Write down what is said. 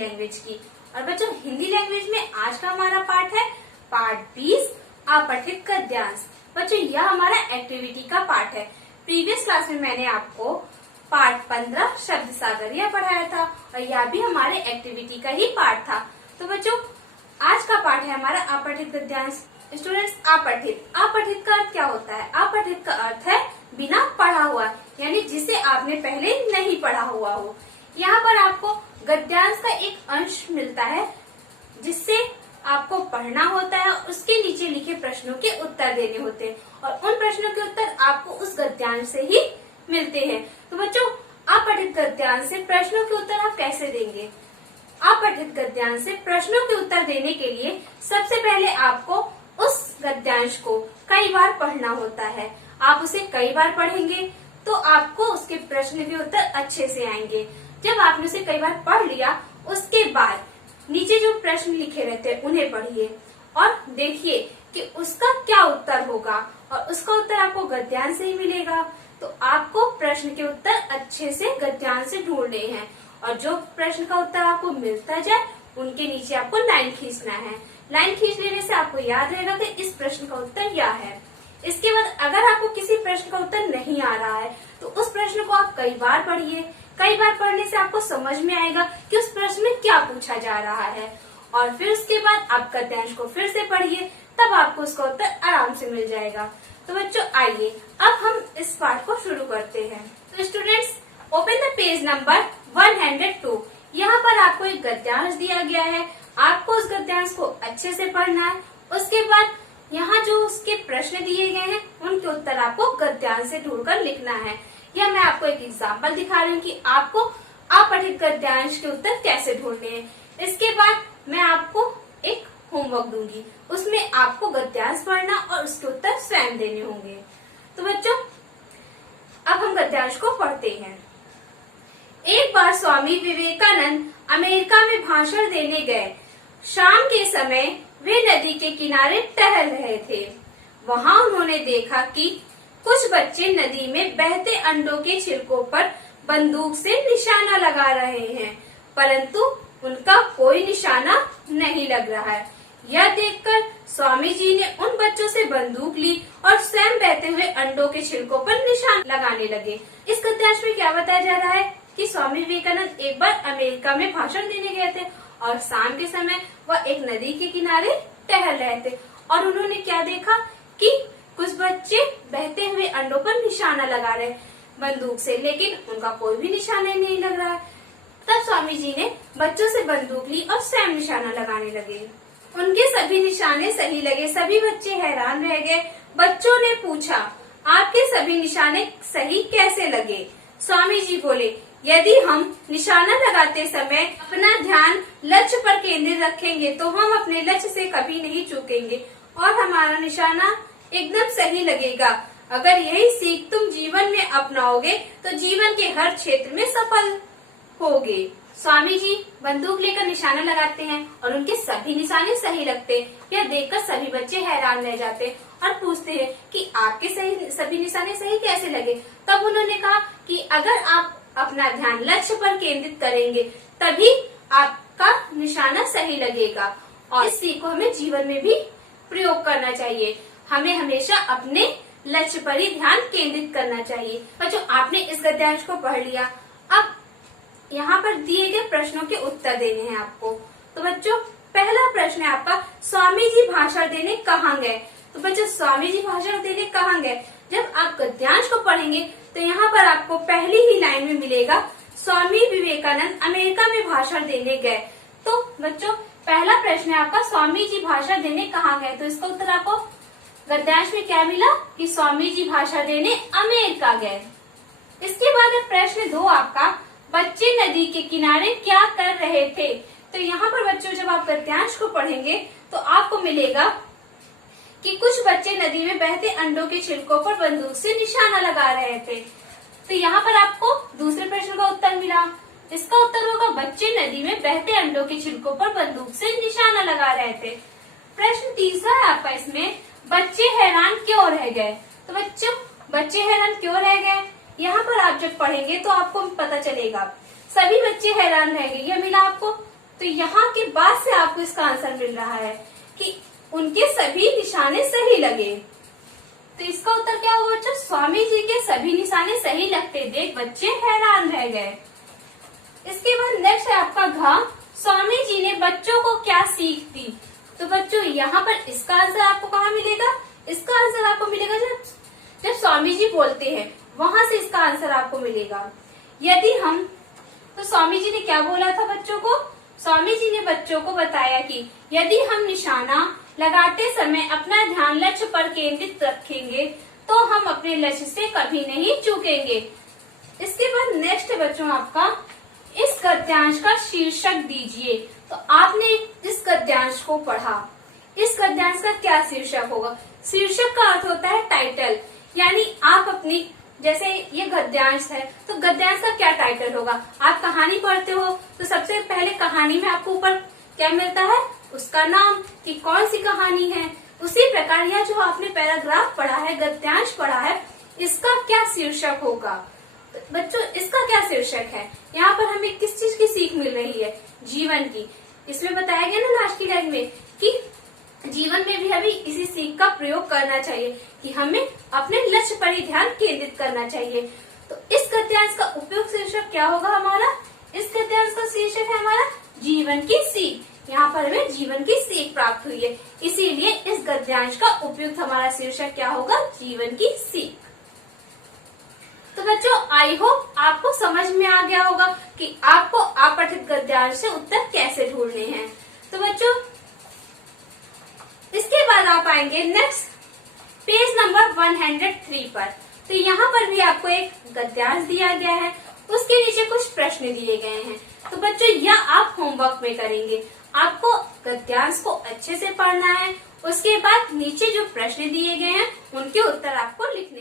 Language की। और बच्चों हिंदी लैंग्वेज में आज का हमारा पाठ है पाठ 20 अपठित गद्यांश। बच्चों यह हमारा एक्टिविटी का पाठ है। प्रीवियस क्लास में मैंने आपको पाठ 15 शब्द सागर यह पढ़ाया था और यह भी हमारे एक्टिविटी का ही पाठ था। तो बच्चों आज का पाठ है हमारा अपठित गद्यांश। स्टूडेंट्स अपठित का अर्थ क्या होता है? अपठित का अर्थ है बिना पढ़ा हुआ, यानी जिसे आपने पहले नहीं पढ़ा हुआ हो। यहाँ पर आपको गद्यांश का एक अंश मिलता है जिससे आपको पढ़ना होता है, उसके नीचे लिखे प्रश्नों के उत्तर देने होते हैं और उन प्रश्नों के उत्तर आपको उस गद्यांश से ही मिलते हैं। तो बच्चों अपठित गद्यांश से प्रश्नों के उत्तर आप कैसे देंगे? अपठित गद्यांश से प्रश्नों के उत्तर देने के लिए सबसे पहले आपको उस गद्यांश को कई बार पढ़ना होता है। आप उसे कई बार पढ़ेंगे तो आपको उसके प्रश्न के उत्तर अच्छे से आएंगे। जब आपने उसे कई बार पढ़ लिया उसके बाद नीचे जो प्रश्न लिखे रहते हैं उन्हें पढ़िए और देखिए कि उसका क्या उत्तर होगा और उसका उत्तर आपको गद्यांश से ही मिलेगा। तो आपको प्रश्न के उत्तर अच्छे से गद्यांश से ढूंढने हैं और जो प्रश्न का उत्तर आपको मिलता जाए उनके नीचे आपको लाइन खींचना है। लाइन खींच लेने से आपको याद रहेगा कि इस प्रश्न का उत्तर यह है। इसके बाद अगर आपको किसी प्रश्न का उत्तर नहीं आ रहा है तो उस प्रश्न को आप कई बार पढ़िए। कई बार पढ़ने से आपको समझ में आएगा कि उस प्रश्न में क्या पूछा जा रहा है और फिर उसके बाद आप गद्यांश को फिर से पढ़िए, तब आपको उसका उत्तर आराम से मिल जाएगा। तो बच्चों आइए अब हम इस पाठ को शुरू करते हैं। तो students open the page number 102। यहाँ पर आपको एक गद्यांश दिया गया है, आपको उस गद्यांश को अच्छे से पढ़ना है। उसके बाद यहाँ जो उसके प्रश्न दिए गए हैं उनके उत्तर आपको गद्यांश से ढूंढकर लिखना है। यह मैं आपको एक एग्जाम्पल दिखा रही हूँ कि आपको अपठित गद्यांश के उत्तर कैसे ढूंढने हैं। इसके बाद मैं आपको एक होमवर्क दूंगी, उसमें आपको गद्यांश पढ़ना और उसके उत्तर स्वयं देने होंगे। तो बच्चों अब हम गद्यांश को पढ़ते हैं। एक बार स्वामी विवेकानंद अमेरिका में भाषण देने गए। शाम के समय वे नदी के किनारे टहल रहे थे। वहां उन्होंने देखा कि कुछ बच्चे नदी में बहते अंडों के छिलकों पर बंदूक से निशाना लगा रहे हैं, परंतु उनका कोई निशाना नहीं लग रहा है। यह देखकर स्वामी जी ने उन बच्चों से बंदूक ली और स्वयं बहते हुए अंडों के छिलकों पर निशान लगाने लगे। इस गद्यांश में क्या बताया जा रहा है कि स्वामी विवेकानंद एक बार अमेरिका में भाषण देने गए थे और शाम के समय वह एक नदी के किनारे टहल रहे थे और उन्होंने क्या देखा कि कुछ बच्चे बहते हुए अंडों पर निशाना लगा रहे बंदूक से, लेकिन उनका कोई भी निशाना नहीं लग रहा है। तब स्वामी जी ने बच्चों से बंदूक ली और स्वयं निशाना लगाने लगे। उनके सभी निशाने सही लगे। सभी बच्चे हैरान रह गए। बच्चों ने पूछा, आपके सभी निशाने सही कैसे लगे? स्वामी जी बोले, यदि हम निशाना लगाते समय अपना ध्यान लक्ष्य पर केंद्रित रखेंगे तो हम अपने लक्ष्य से कभी नहीं चूकेंगे और हमारा निशाना एकदम सही लगेगा। अगर यही सीख तुम जीवन में अपनाओगे तो जीवन के हर क्षेत्र में सफल होगे। स्वामी जी बंदूक लेकर निशाना लगाते हैं और उनके सभी निशाने सही लगते। यह देखकर सभी बच्चे हैरान रह जाते और पूछते हैं कि आपके सभी निशाने सही कैसे लगे? तब उन्होंने कहा कि अगर आप अपना ध्यान लक्ष्य पर केंद्रित करेंगे तभी आपका निशाना सही लगेगा और इस सीख को हमें जीवन में भी प्रयोग करना चाहिए। हमें हमेशा अपने लक्ष्य पर ही ध्यान केंद्रित करना चाहिए। बच्चों आपने इस गद्यांश को पढ़ लिया। अब यहाँ पर दिए गए प्रश्नों के उत्तर देने हैं आपको। तो बच्चों पहला प्रश्न है आपका, स्वामी जी भाषण देने कहाँ गए? तो बच्चों स्वामी जी भाषण देने कहाँ गए? जब आप गद्यांश को पढ़ेंगे तो यहाँ पर आपको पहली ही लाइन में मिलेगा स्वामी विवेकानंद अमेरिका में भाषण देने गए। तो बच्चों पहला प्रश्न है आपका, स्वामी जी भाषण देने कहाँ गए? तो इसका उत्तर आपको गद्यांश में क्या मिला कि स्वामी जी भाषण देने अमेरिका गए। इसके बाद प्रश्न 2 आपका, बच्चे नदी के किनारे क्या कर रहे थे? तो यहाँ पर बच्चों जब आप गद्यांश को पढ़ेंगे तो आपको मिलेगा कि कुछ बच्चे नदी में बहते अंडों के छिलकों पर बंदूक से निशाना लगा रहे थे। तो यहाँ पर आपको दूसरे प्रश्न का उत्तर मिला। इसका उत्तर होगा बच्चे नदी में बहते अंडों के छिलकों पर बंदूक से निशाना लगा रहे थे। प्रश्न तीसरा है आपका, इसमें बच्चे हैरान क्यों रह गए? तो बच्चों बच्चे हैरान क्यों रह गए, यहाँ पर आप जब पढ़ेंगे तो आपको पता चलेगा। सभी बच्चे हैरान रह गए, यह मिला आपको तो यहाँ के बाद से आपको इसका आंसर मिल रहा है कि उनके सभी निशाने सही लगे। तो इसका उत्तर क्या होगा बच्चों? स्वामी जी के सभी निशाने सही लगते देख बच्चे हैरान रह गए। इसके बाद नेक्स्ट है आपका घ, स्वामी जी ने बच्चों को क्या सीख दी। तो बच्चों यहाँ पर इसका आंसर आपको कहाँ मिलेगा? इसका आंसर आपको मिलेगा जब स्वामी जी बोलते हैं वहां से इसका आंसर आपको मिलेगा। यदि हम, तो स्वामी जी ने क्या बोला था बच्चों को? स्वामी जी ने बच्चों को बताया कि यदि हम निशाना लगाते समय अपना ध्यान लक्ष्य पर केंद्रित रखेंगे तो हम अपने लक्ष्य से कभी नहीं चूकेंगे। इसके बाद नेक्स्ट है बच्चों आपका, इस गद्यांश का शीर्षक दीजिए। तो आपने इस गद्यांश को पढ़ा, इस गद्यांश का क्या शीर्षक होगा? शीर्षक का अर्थ होता है टाइटल, यानी आप अपनी, जैसे ये गद्यांश है तो गद्यांश का क्या टाइटल होगा? आप कहानी पढ़ते हो तो सबसे पहले कहानी में आपको ऊपर क्या मिलता है? उसका नाम, कि कौन सी कहानी है। उसी प्रकार यह जो आपने पैराग्राफ पढ़ा है, गद्यांश पढ़ा है, इसका क्या शीर्षक होगा? बच्चों इसका क्या शीर्षक है? यहाँ पर हमें किस चीज की सीख मिल रही है? जीवन की। इसमें बताया गया ना लास्ट की लाइन में कि जीवन में भी हमें इसी सीख का प्रयोग करना चाहिए कि हमें अपने लक्ष्य पर ही ध्यान केंद्रित करना चाहिए। तो इस गद्यांश का उपयुक्त शीर्षक क्या होगा हमारा? इस गद्यांश का शीर्षक है हमारा जीवन की सीख। यहाँ पर हमें जीवन की सीख प्राप्त हुई है, इसीलिए इस गद्यांश का उपयुक्त हमारा शीर्षक क्या होगा? जीवन की सीख। तो बच्चों आई होप आपको समझ में आ गया होगा कि आपको अपठित गद्यांश से उत्तर कैसे ढूंढने हैं। तो बच्चों इसके बाद आप आएंगे नेक्स्ट पेज नंबर 103 पर। तो यहाँ पर भी आपको एक गद्यांश दिया गया है, उसके नीचे कुछ प्रश्न दिए गए हैं। तो बच्चों यह आप होमवर्क में करेंगे। आपको गद्यांश को अच्छे से पढ़ना है, उसके बाद नीचे जो प्रश्न दिए गए हैं उनके उत्तर आपको लिखने